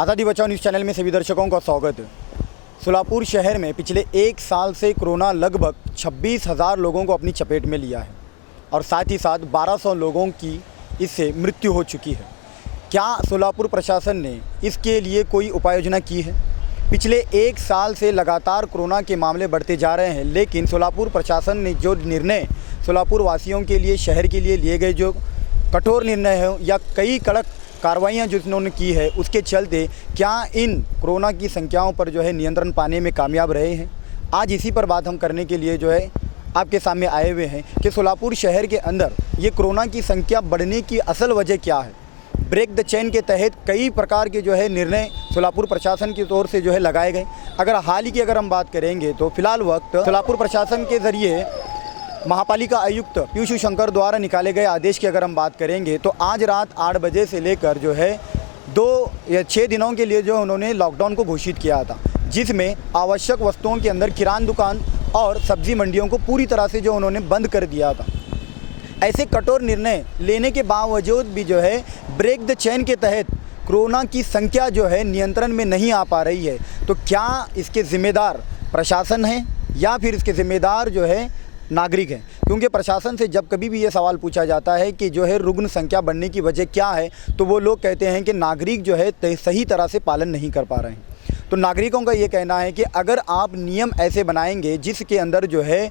आज़ादी बचाओ news channel में सभी दर्शकों का स्वागत है। सोलापुर शहर में पिछले एक साल से कोरोना लगभग 26,000 लोगों को अपनी चपेट में लिया है और साथ ही साथ 1200 लोगों की इससे मृत्यु हो चुकी है। क्या सोलापुर प्रशासन ने इसके लिए कोई उपाय योजना की है? पिछले एक साल से लगातार कोरोना के मामले बढ़ते जा रहे हैं, लेकिन सोलापुर प्रशासन ने जो निर्णय सोलापुर वासियों के लिए, शहर के लिए लिए गए जो कठोर निर्णय है या कई कड़क कार्रवाइयाँ जो इन्होंने की है, उसके चलते क्या इन कोरोना की संख्याओं पर जो है नियंत्रण पाने में कामयाब रहे हैं? आज इसी पर बात हम करने के लिए जो है आपके सामने आए हुए हैं कि सोलापुर शहर के अंदर ये कोरोना की संख्या बढ़ने की असल वजह क्या है। ब्रेक द चेन के तहत कई प्रकार के जो है निर्णय सोलापुर प्रशासन की ओर से जो है लगाए गए। हाल ही की अगर हम बात करेंगे तो फिलहाल वक्त सोलापुर प्रशासन के ज़रिए महापालिका आयुक्त पीयूष शंकर द्वारा निकाले गए आदेश की अगर हम बात करेंगे तो आज रात 8 बजे से लेकर जो है 2 या 6 दिनों के लिए जो उन्होंने लॉकडाउन को घोषित किया था, जिसमें आवश्यक वस्तुओं के अंदर किराना दुकान और सब्जी मंडियों को पूरी तरह से जो उन्होंने बंद कर दिया था। ऐसे कठोर निर्णय लेने के बावजूद भी जो है ब्रेक द चेन के तहत कोरोना की संख्या जो है नियंत्रण में नहीं आ पा रही है। तो क्या इसके ज़िम्मेदार प्रशासन है या फिर इसके ज़िम्मेदार जो है नागरिक हैं? क्योंकि प्रशासन से जब कभी भी ये सवाल पूछा जाता है कि जो है रुग्ण संख्या बढ़ने की वजह क्या है, तो वो लोग कहते हैं कि नागरिक जो है सही तरह से पालन नहीं कर पा रहे हैं। तो नागरिकों का ये कहना है कि अगर आप नियम ऐसे बनाएंगे जिसके अंदर जो है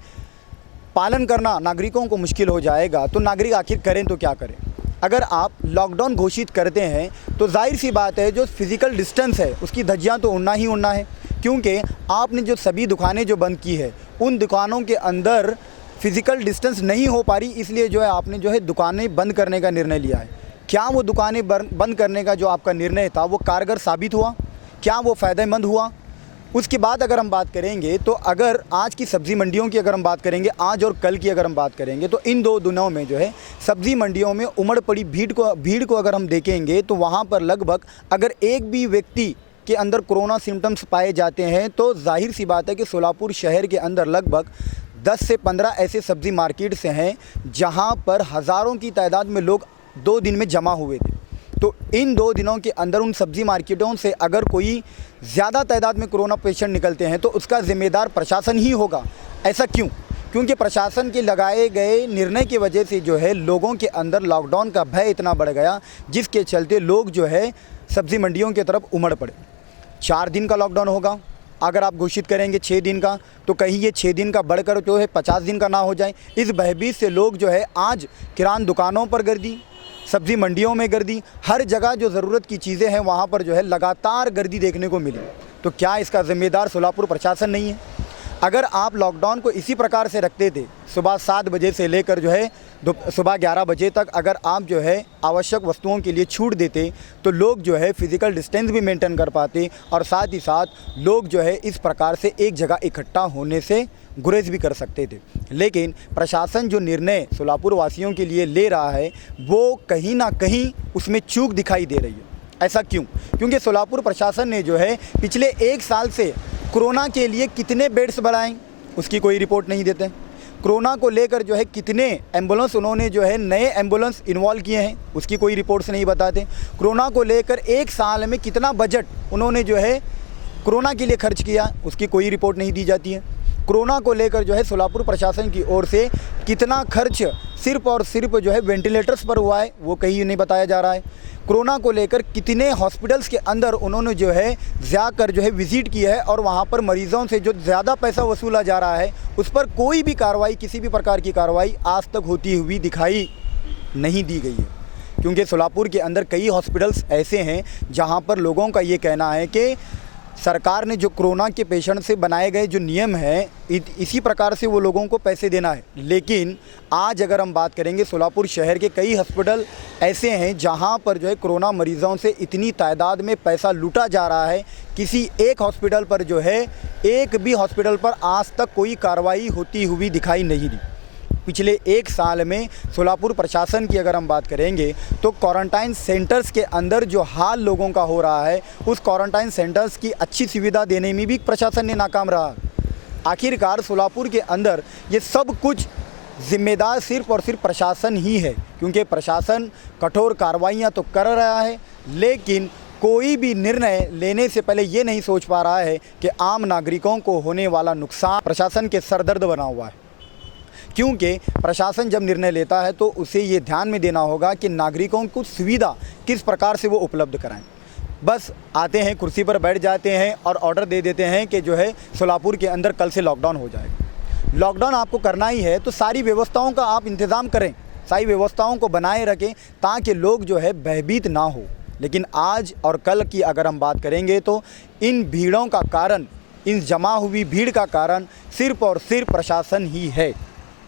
पालन करना नागरिकों को मुश्किल हो जाएगा, तो नागरिक आखिर करें तो क्या करें। अगर आप लॉकडाउन घोषित करते हैं तो जाहिर सी बात है जो फिज़िकल डिस्टेंस है उसकी धज्जियाँ तो उड़ना ही उड़ना है, क्योंकि आपने जो सभी दुकानें जो बंद की है उन दुकानों के अंदर फ़िज़िकल डिस्टेंस नहीं हो पा रही, इसलिए जो है आपने जो है दुकानें बंद करने का निर्णय लिया है। क्या वो दुकानें बंद करने का जो आपका निर्णय था वो कारगर साबित हुआ? क्या वो फ़ायदेमंद हुआ? उसके बाद अगर हम बात करेंगे तो अगर आज की सब्ज़ी मंडियों की अगर हम बात करेंगे, आज और कल की अगर हम बात करेंगे, तो इन 2 दिनों में जो है सब्ज़ी मंडियों में उमड़ पड़ी भीड़ को अगर हम देखेंगे तो वहाँ पर लगभग अगर एक भी व्यक्ति के अंदर कोरोना सिम्टम्स पाए जाते हैं तो जाहिर सी बात है कि सोलापुर शहर के अंदर लगभग 10 से 15 ऐसे सब्ज़ी मार्केट से हैं जहां पर हज़ारों की तादाद में लोग 2 दिन में जमा हुए थे। तो इन 2 दिनों के अंदर उन सब्ज़ी मार्केटों से अगर कोई ज़्यादा तादाद में कोरोना पेशेंट निकलते हैं तो उसका ज़िम्मेदार प्रशासन ही होगा। ऐसा क्यों? क्योंकि प्रशासन के लगाए गए निर्णय की वजह से जो है लोगों के अंदर लॉकडाउन का भय इतना बढ़ गया, जिसके चलते लोग जो है सब्ज़ी मंडियों की तरफ उमड़ पड़े। 4 दिन का लॉकडाउन होगा, अगर आप घोषित करेंगे 6 दिन का, तो कहीं ये 6 दिन का बढ़कर जो है 50 दिन का ना हो जाए। इस भयभीत से लोग जो है आज किराना दुकानों पर गर्दी, सब्ज़ी मंडियों में गर्दी, हर जगह जो ज़रूरत की चीज़ें हैं वहाँ पर जो है लगातार गर्दी देखने को मिली। तो क्या इसका ज़िम्मेदार सोलापुर प्रशासन नहीं है? अगर आप लॉकडाउन को इसी प्रकार से रखते थे, सुबह 7 बजे से लेकर जो है सुबह 11 बजे तक अगर आप जो है आवश्यक वस्तुओं के लिए छूट देते, तो लोग जो है फ़िज़िकल डिस्टेंस भी मेंटेन कर पाते और साथ ही साथ लोग जो है इस प्रकार से एक जगह इकट्ठा होने से गुरेज भी कर सकते थे। लेकिन प्रशासन जो निर्णय सोलापुर वासियों के लिए ले रहा है वो कहीं ना कहीं उसमें चूक दिखाई दे रही है। ऐसा क्यों? क्योंकि सोलापुर प्रशासन ने जो है पिछले 1 साल से कोरोना के लिए कितने बेड्स बढ़ाएं उसकी कोई रिपोर्ट नहीं देते। कोरोना को लेकर जो है कितने एम्बुलेंस उन्होंने जो है नए एम्बुलेंस इन्वॉल्व किए हैं उसकी कोई रिपोर्ट्स नहीं बताते। कोरोना को लेकर 1 साल में कितना बजट उन्होंने जो है कोरोना के लिए खर्च किया उसकी कोई रिपोर्ट नहीं दी जाती है। कोरोना को लेकर जो है सोलापुर प्रशासन की ओर से कितना खर्च सिर्फ और सिर्फ जो है वेंटिलेटर्स पर हुआ है वो कहीं नहीं बताया जा रहा है। कोरोना को लेकर कितने हॉस्पिटल्स के अंदर उन्होंने जो है जाकर जो है विज़िट किया है और वहाँ पर मरीज़ों से जो ज़्यादा पैसा वसूला जा रहा है उस पर कोई भी कार्रवाई, किसी भी प्रकार की कार्रवाई आज तक होती हुई दिखाई नहीं दी गई है। क्योंकि सोलापुर के अंदर कई हॉस्पिटल्स ऐसे हैं जहाँ पर लोगों का ये कहना है कि सरकार ने जो कोरोना के पेशेंट से बनाए गए जो नियम हैं इसी प्रकार से वो लोगों को पैसे देना है। लेकिन आज अगर हम बात करेंगे सोलापुर शहर के कई हॉस्पिटल ऐसे हैं जहां पर जो है कोरोना मरीज़ों से इतनी तादाद में पैसा लूटा जा रहा है, किसी एक हॉस्पिटल पर जो है एक भी हॉस्पिटल पर आज तक कोई कार्रवाई होती हुई दिखाई नहीं दी। पिछले 1 साल में सोलापुर प्रशासन की अगर हम बात करेंगे तो क्वारंटाइन सेंटर्स के अंदर जो हाल लोगों का हो रहा है उस क्वारंटाइन सेंटर्स की अच्छी सुविधा देने में भी प्रशासन ने नाकाम रहा। आखिरकार सोलापुर के अंदर ये सब कुछ ज़िम्मेदार सिर्फ़ और सिर्फ प्रशासन ही है, क्योंकि प्रशासन कठोर कार्रवाइयाँ तो कर रहा है लेकिन कोई भी निर्णय लेने से पहले ये नहीं सोच पा रहा है कि आम नागरिकों को होने वाला नुकसान प्रशासन के सरदर्द बना हुआ है। क्योंकि प्रशासन जब निर्णय लेता है तो उसे ये ध्यान में देना होगा कि नागरिकों को सुविधा किस प्रकार से वो उपलब्ध कराएं। बस आते हैं, कुर्सी पर बैठ जाते हैं और ऑर्डर दे देते हैं कि जो है सोलापुर के अंदर कल से लॉकडाउन हो जाएगा। लॉकडाउन आपको करना ही है तो सारी व्यवस्थाओं का आप इंतज़ाम करें, सारी व्यवस्थाओं को बनाए रखें ताकि लोग जो है भयभीत ना हो। लेकिन आज और कल की अगर हम बात करेंगे तो इन भीड़ों का कारण, इन जमा हुई भीड़ का कारण सिर्फ और सिर्फ प्रशासन ही है।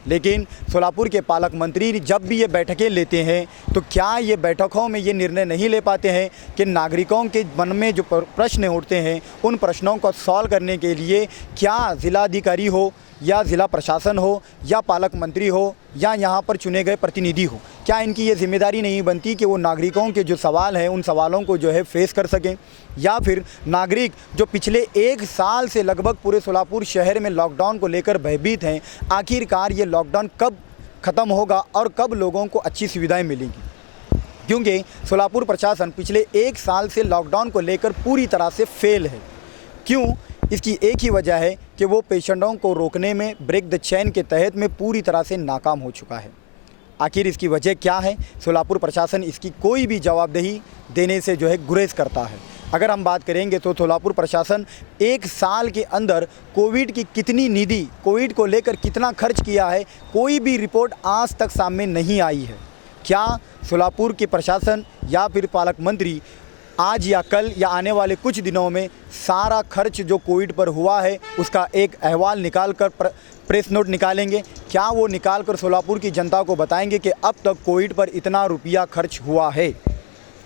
लेकिन सोलापुर के पालक मंत्री जब भी ये बैठकें लेते हैं तो क्या ये बैठकों में ये निर्णय नहीं ले पाते हैं कि नागरिकों के मन में जो प्रश्न उठते हैं उन प्रश्नों को सॉल्व करने के लिए क्या ज़िलाधिकारी हो या ज़िला प्रशासन हो या पालक मंत्री हो या यहाँ पर चुने गए प्रतिनिधि हो, क्या इनकी ये जिम्मेदारी नहीं बनती कि वो नागरिकों के जो सवाल हैं उन सवालों को जो है फेस कर सकें? या फिर नागरिक जो पिछले 1 साल से लगभग पूरे सोलापुर शहर में लॉकडाउन को लेकर भयभीत हैं, आखिरकार ये लॉकडाउन कब ख़त्म होगा और कब लोगों को अच्छी सुविधाएँ मिलेंगी? क्योंकि सोलापुर प्रशासन पिछले 1 साल से लॉकडाउन को लेकर पूरी तरह से फेल है। क्यों? इसकी एक ही वजह है कि वो पेशेंटों को रोकने में ब्रेक द चेन के तहत में पूरी तरह से नाकाम हो चुका है। आखिर इसकी वजह क्या है? सोलापुर प्रशासन इसकी कोई भी जवाबदेही देने से जो है गुरेज करता है। अगर हम बात करेंगे तो सोलापुर प्रशासन 1 साल के अंदर कोविड की कितनी निधि, कोविड को लेकर कितना खर्च किया है, कोई भी रिपोर्ट आज तक सामने नहीं आई है। क्या सोलापुर के प्रशासन या फिर पालक मंत्री आज या कल या आने वाले कुछ दिनों में सारा खर्च जो कोविड पर हुआ है उसका एक अहवाल निकाल कर प्रेस नोट निकालेंगे? क्या वो निकाल कर सोलापुर की जनता को बताएंगे कि अब तक कोविड पर इतना रुपया खर्च हुआ है?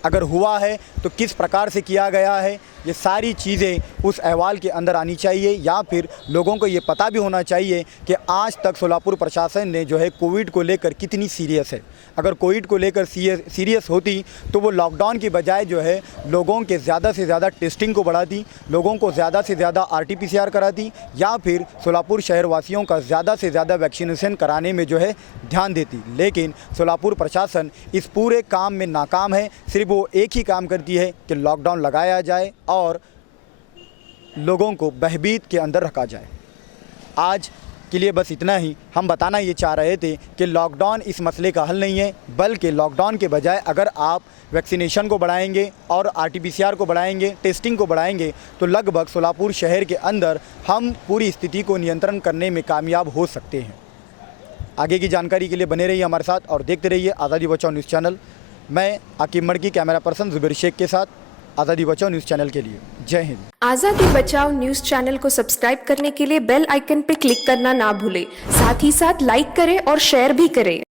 अगर हुआ है तो किस प्रकार से किया गया है? ये सारी चीज़ें उस अहवाल के अंदर आनी चाहिए। या फिर लोगों को ये पता भी होना चाहिए कि आज तक सोलापुर प्रशासन ने जो है कोविड को लेकर कितनी सीरियस है। अगर कोविड को लेकर सीरियस होती तो वो लॉकडाउन की बजाय जो है लोगों के ज़्यादा से ज़्यादा टेस्टिंग को बढ़ाती, लोगों को ज़्यादा से ज़्यादा RT-PCR कराती या फिर सोलापुर शहरवासियों का ज़्यादा से ज़्यादा वैक्सीनेशन कराने में जो है ध्यान देती। लेकिन सोलापुर प्रशासन इस पूरे काम में नाकाम है। सिर्फ वो एक ही काम करती है कि लॉकडाउन लगाया जाए और लोगों को भयभीत के अंदर रखा जाए। आज के लिए बस इतना ही। हम बताना ये चाह रहे थे कि लॉकडाउन इस मसले का हल नहीं है, बल्कि लॉकडाउन के बजाय अगर आप वैक्सीनेशन को बढ़ाएंगे और RT-PCR को बढ़ाएंगे, टेस्टिंग को बढ़ाएंगे तो लगभग सोलापुर शहर के अंदर हम पूरी स्थिति को नियंत्रण करने में कामयाब हो सकते हैं। आगे की जानकारी के लिए बने रहिए हमारे साथ और देखते रहिए आज़ादी बचाओ न्यूज़ चैनल। मैं आकिब मड़की, कैमरा पर्सन जुबेर शेख के साथ, आज़ादी बचाओ न्यूज़ चैनल के लिए। जय हिंद। आज़ादी बचाओ न्यूज़ चैनल को सब्सक्राइब करने के लिए बेल आइकन पर क्लिक करना ना भूलें। साथ ही साथ लाइक करें और शेयर भी करें।